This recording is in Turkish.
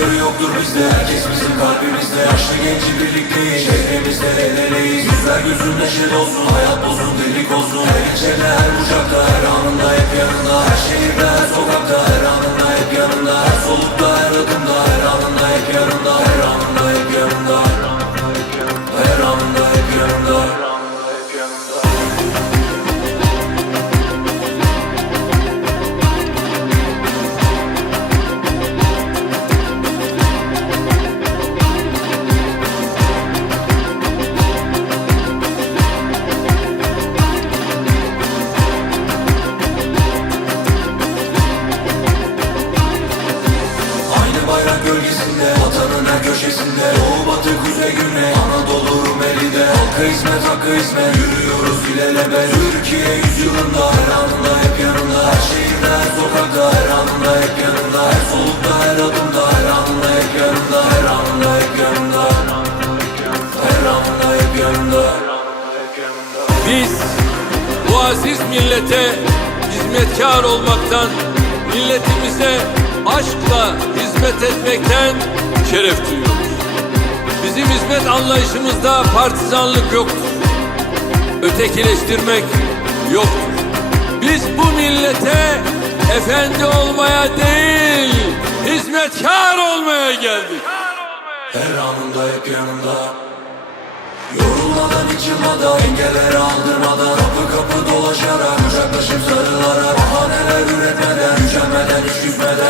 ayrı yoktur bizde Herkes bizim kalbimizde. Yaşlı genci birlikteyiz Şehrimizde el eleyiz Yüzler gözünde şel olsun Hayat bozun delik olsun Her ilçede her bucakta Her anında hep yanında. Her şehirde her sokakta Her anında hep yanında. Her solukta her adımda. Köşesinde. Doğu batı kuzey güney. Anadolu Rumeli'de. Halka hizmet hakkı hizmet. Yürüyoruz ilelebet Türkiye yüzyılında. Her anında hep yanında. Her şehirde her sokakta. Her anında hep yanında. Her solukta her adımda. Her anında hep yanında. Her anında hep yanında. Her anında hep yanında. Biz bu aziz millete hizmetkar olmaktan, milletimize aşkla hizmet etmekten şeref duyuyoruz. Bizim hizmet anlayışımızda partizanlık yoktur. Ötekileştirmek yoktur. Biz bu millete efendi olmaya değil, hizmetkar olmaya geldik. Her anında hep yanında Yorulmadan hiç yılmadan Engelleri aldırmadan Kapı kapı dolaşarak Kucaklaşıp sarılarak Bahaneler üretmeden Gücenmeden hiç küsmeden